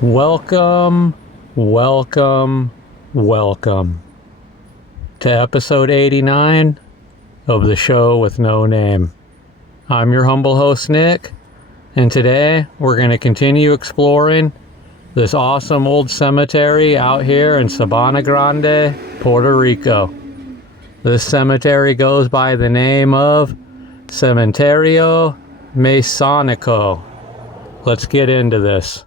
Welcome, welcome, welcome to episode 89 of the show with no name. I'm your humble host, Nick, and today we're going to continue exploring this awesome old cemetery out here in Sabana Grande, Puerto Rico. This cemetery goes by the name of Cementerio Masonico. Let's get into this.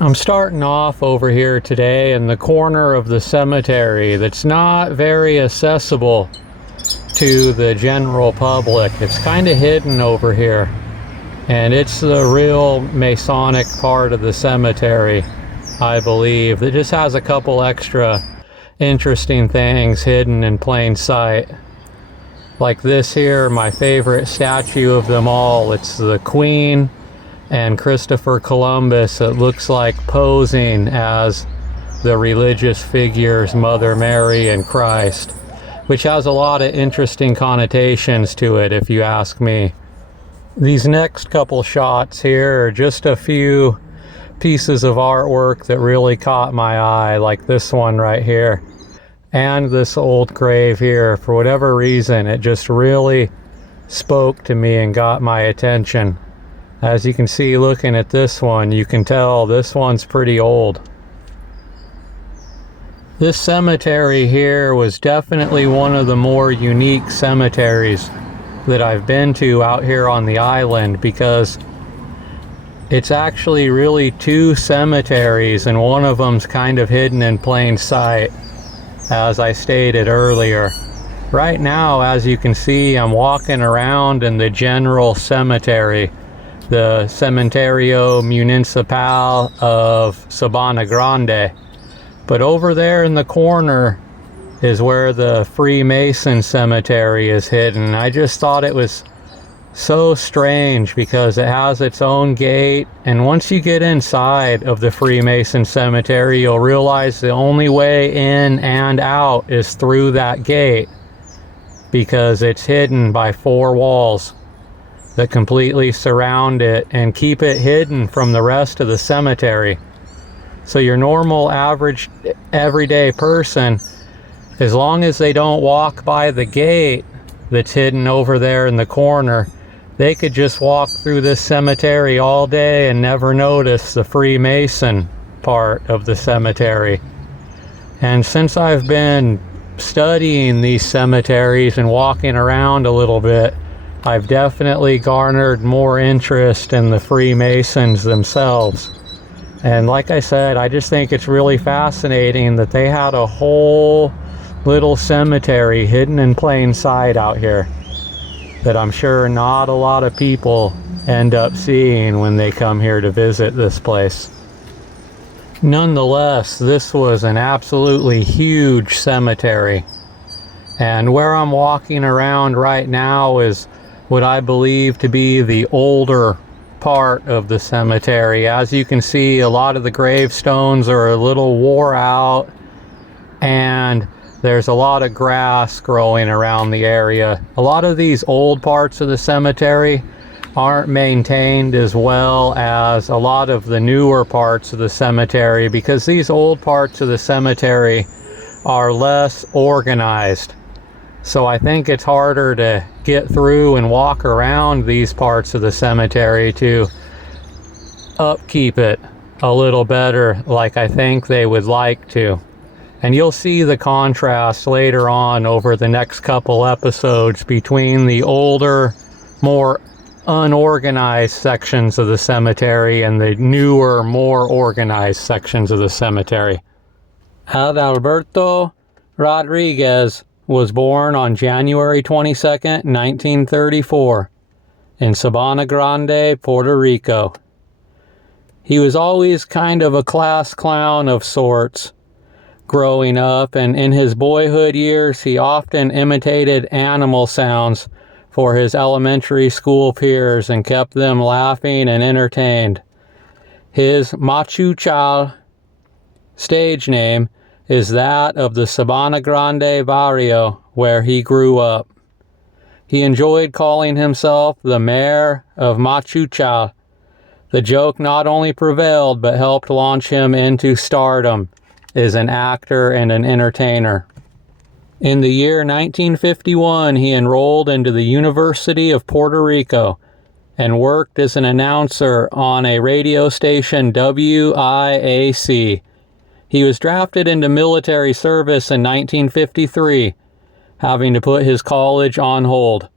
I'm starting off over here today in the corner of the cemetery that's not very accessible to the general public. It's kind of hidden over here, and it's the real Masonic part of the cemetery, I believe. It just has a couple extra interesting things hidden in plain sight. Like this here, my favorite statue of them all. It's the Queen and Christopher Columbus. It looks like posing as the religious figures Mother Mary and Christ, which has a lot of interesting connotations to it, if you ask me. These next couple shots here are just a few pieces of artwork that really caught my eye, like this one right here, and this old grave here. For whatever reason, it just really spoke to me and got my attention. As you can see, looking at this one, you can tell this one's pretty old. This cemetery here was definitely one of the more unique cemeteries that I've been to out here on the island, because it's actually really two cemeteries, and one of them's kind of hidden in plain sight, as I stated earlier. Right now, as you can see, I'm walking around in the general cemetery, the Cementerio Municipal of Sabana Grande. But over there in the corner is where the Freemason cemetery is hidden. I just thought it was so strange because it has its own gate, and once you get inside of the Freemason cemetery, you'll realize the only way in and out is through that gate, because it's hidden by four walls that completely surround it and keep it hidden from the rest of the cemetery. So your normal, average, everyday person, as long as they don't walk by the gate that's hidden over there in the corner, they could just walk through this cemetery all day and never notice the Freemason part of the cemetery. And since I've been studying these cemeteries and walking around a little bit, I've definitely garnered more interest in the Freemasons themselves. And like I said, I just think it's really fascinating that they had a whole little cemetery hidden in plain sight out here that I'm sure not a lot of people end up seeing when they come here to visit this place. Nonetheless, this was an absolutely huge cemetery. And where I'm walking around right now is what I believe to be the older part of the cemetery. As you can see, a lot of the gravestones are a little wore out, and there's a lot of grass growing around the area. A lot of these old parts of the cemetery aren't maintained as well as a lot of the newer parts of the cemetery, because these old parts of the cemetery are less organized. So I think it's harder to get through and walk around these parts of the cemetery to upkeep it a little better, like I think they would like to. And you'll see the contrast later on over the next couple episodes between the older, more unorganized sections of the cemetery and the newer, more organized sections of the cemetery. Adalberto Rodriguez was born on January 22nd, 1934, in Sabana Grande, Puerto Rico. He was always kind of a class clown of sorts growing up, and in his boyhood years, he often imitated animal sounds for his elementary school peers and kept them laughing and entertained. His Machuchal stage name is that of the Sabana Grande barrio where he grew up. He enjoyed calling himself the mayor of Machuchal The joke not only prevailed but helped launch him into stardom as an actor and an entertainer. In the year 1951, he enrolled into the University of Puerto Rico and worked as an announcer on a radio station WIAC. He was drafted into military service in 1953, having to put his college on hold.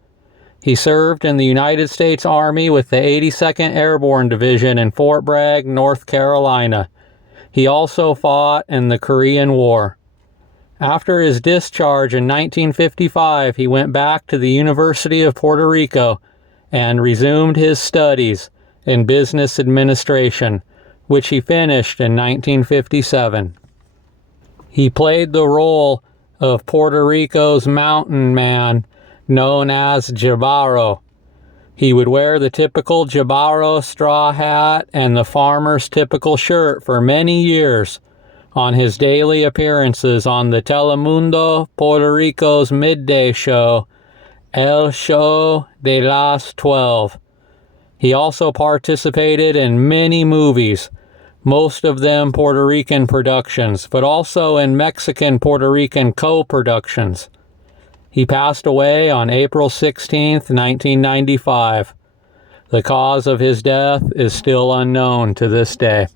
He served in the United States Army with the 82nd Airborne Division in Fort Bragg, North Carolina. He also fought in the Korean War. After his discharge in 1955, he went back to the University of Puerto Rico and resumed his studies in business administration, which he finished in 1957. He played the role of Puerto Rico's mountain man, known as Jabaro. He would wear the typical Jabaro straw hat and the farmer's typical shirt for many years on his daily appearances on the Telemundo Puerto Rico's midday show, El Show de las 12. He also participated in many movies, most of them Puerto Rican productions, but also in Mexican-Puerto Rican co-productions. He passed away on April 16, 1995. The cause of his death is still unknown to this day.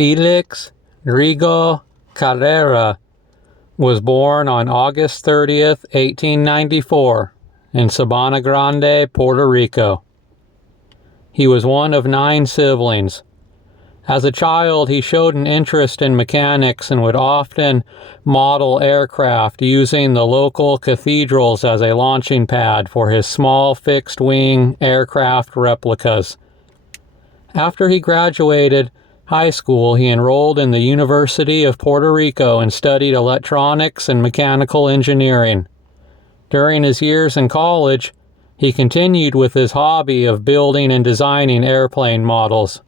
Felix Rigo Carrera was born on August 30th, 1894, in Sabana Grande, Puerto Rico. He was one of 9 siblings. As a child, he showed an interest in mechanics and would often model aircraft using the local cathedrals as a launching pad for his small fixed-wing aircraft replicas. After he graduated high school, he enrolled in the University of Puerto Rico and studied electronics and mechanical engineering. During his years in college, he continued with his hobby of building and designing airplane models.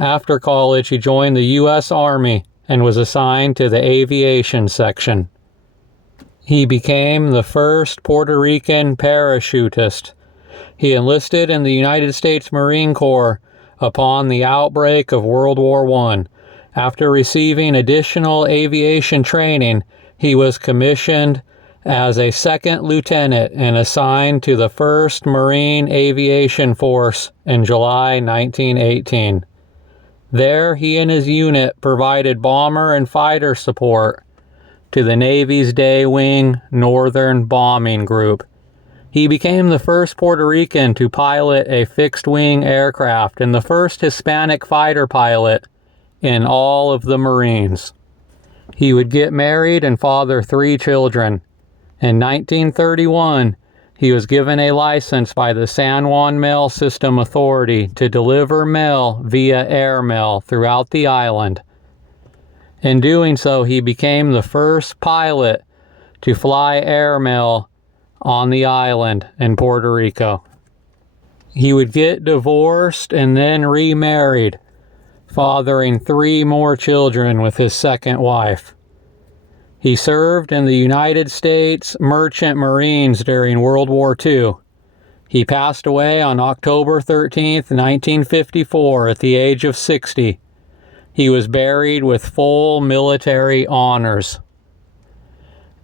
After college, he joined the U.S. Army and was assigned to the aviation section. He became the first Puerto Rican parachutist. He enlisted in the United States Marine Corps upon the outbreak of World War I After receiving additional aviation training, he was commissioned as a second lieutenant and assigned to the 1st Marine Aviation Force in July 1918. There, he and his unit provided bomber and fighter support to the Navy's Day Wing Northern Bombing Group. He became the first Puerto Rican to pilot a fixed-wing aircraft and the first Hispanic fighter pilot in all of the Marines. He would get married and father 3 children. In 1931, he was given a license by the San Juan Mail System Authority to deliver mail via airmail throughout the island. In doing so, he became the first pilot to fly airmail on the island in Puerto Rico. He would get divorced and then remarried, fathering 3 more children with his second wife. He served in the United States Merchant Marines during World War II. He passed away on October 13, 1954, at the age of 60. He was buried with full military honors.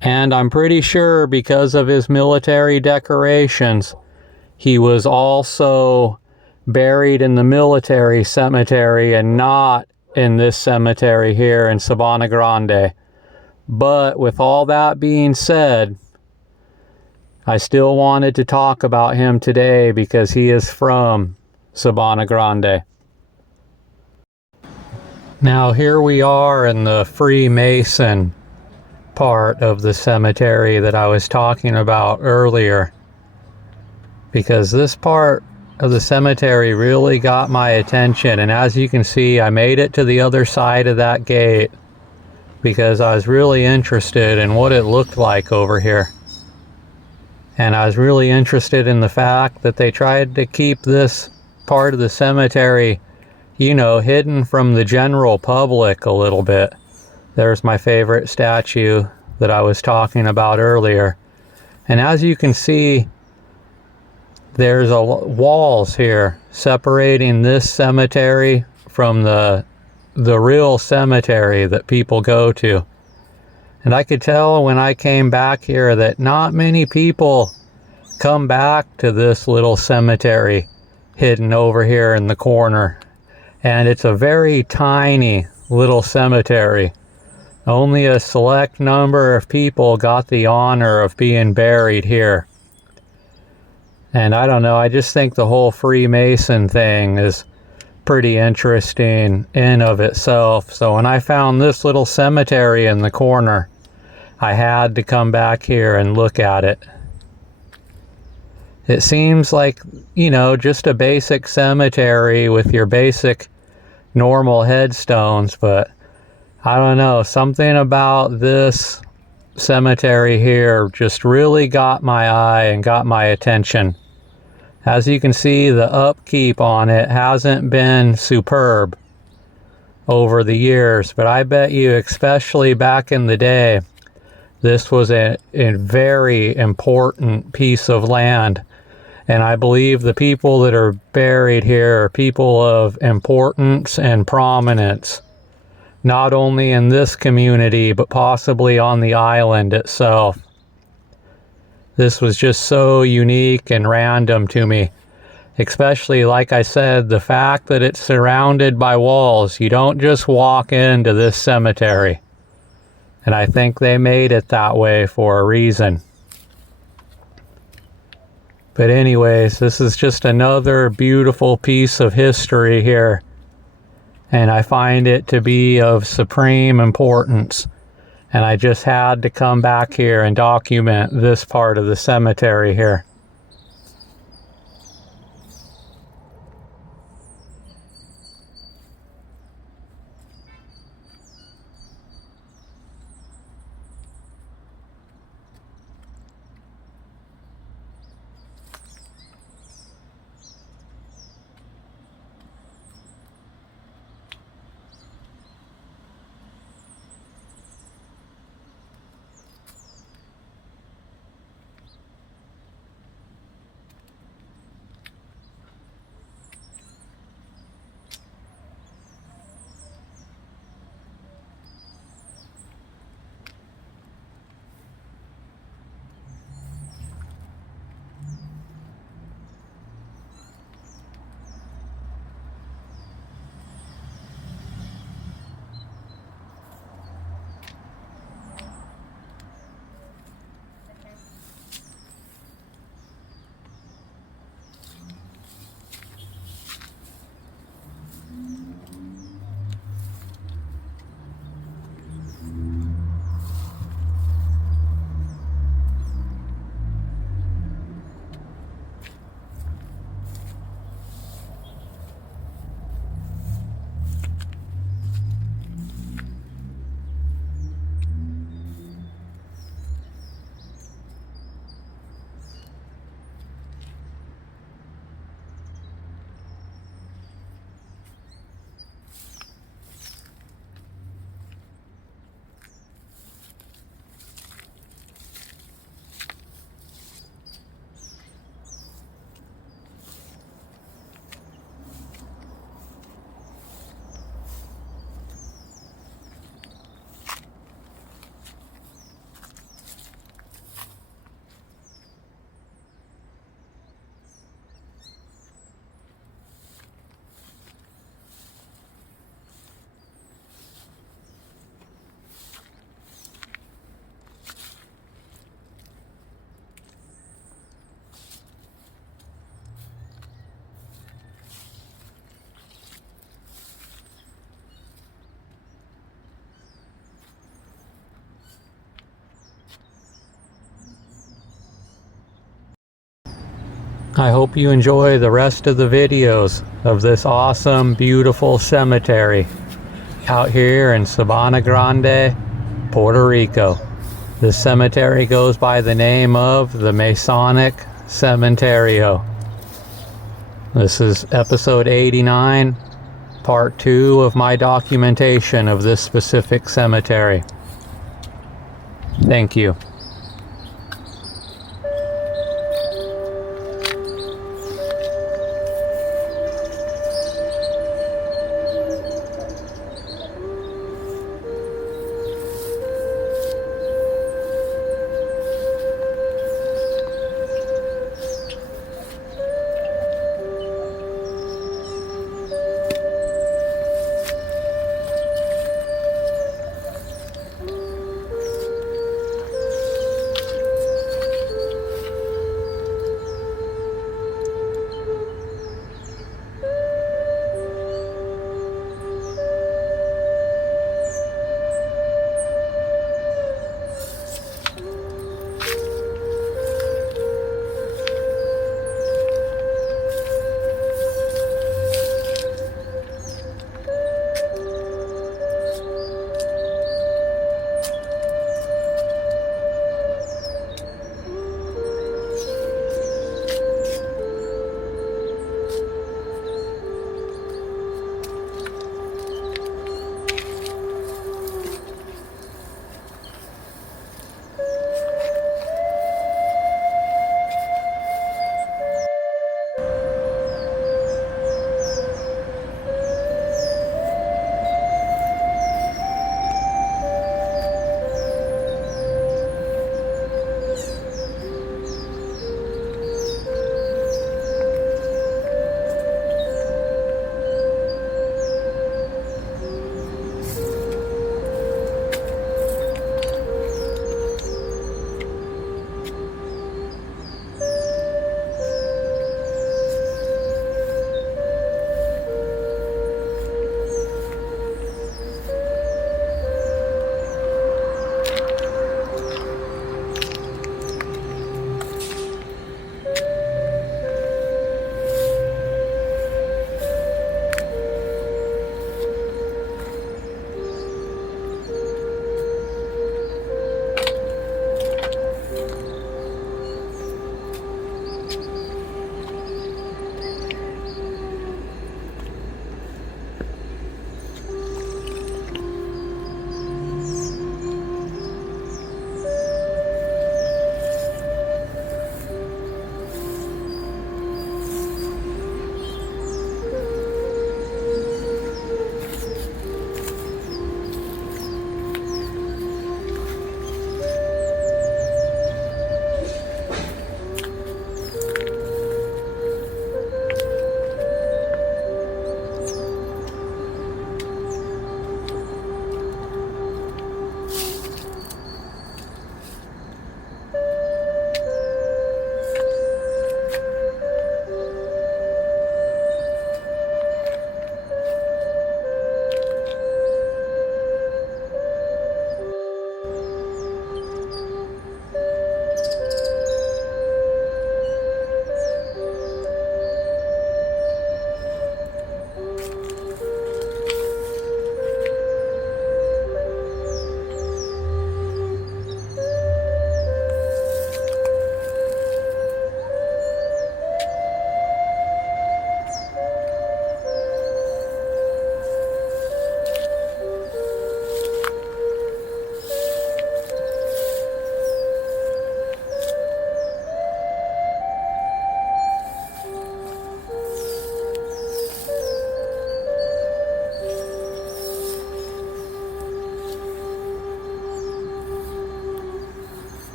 And I'm pretty sure because of his military decorations, he was also buried in the military cemetery and not in this cemetery here in Sabana Grande. But with all that being said, I still wanted to talk about him today because he is from Sabana Grande. Now here we are in the Freemason part of the cemetery that I was talking about earlier, because this part of the cemetery really got my attention, and as you can see, I made it to the other side of that gate because I was really interested in what it looked like over here. And I was really interested in the fact that they tried to keep this part of the cemetery, you know, hidden from the general public a little bit. There's my favorite statue that I was talking about earlier. And as you can see, there's walls here separating this cemetery from the real cemetery that people go to. And I could tell when I came back here that not many people come back to this little cemetery hidden over here in the corner. And it's a very tiny little cemetery. Only a select number of people got the honor of being buried here. And I don't know, I just think the whole Freemason thing is pretty interesting in of itself. So when I found this little cemetery in the corner, I had to come back here and look at it. It seems like, you know, just a basic cemetery with your basic normal headstones, but I don't know, something about this cemetery here just really got my eye and got my attention. As you can see, the upkeep on it hasn't been superb over the years, but I bet you, especially back in the day, this was a very important piece of land. And I believe the people that are buried here are people of importance and prominence, not only in this community, but possibly on the island itself. This was just so unique and random to me. Especially, like I said, the fact that it's surrounded by walls. You don't just walk into this cemetery. And I think they made it that way for a reason. But anyways, this is just another beautiful piece of history here. And I find it to be of supreme importance. And I just had to come back here and document this part of the cemetery here. I hope you enjoy the rest of the videos of this awesome, beautiful cemetery out here in Sabana Grande, Puerto Rico. This cemetery goes by the name of the Masonic Cementerio. This is episode 89, part 2 of my documentation of this specific cemetery. Thank you.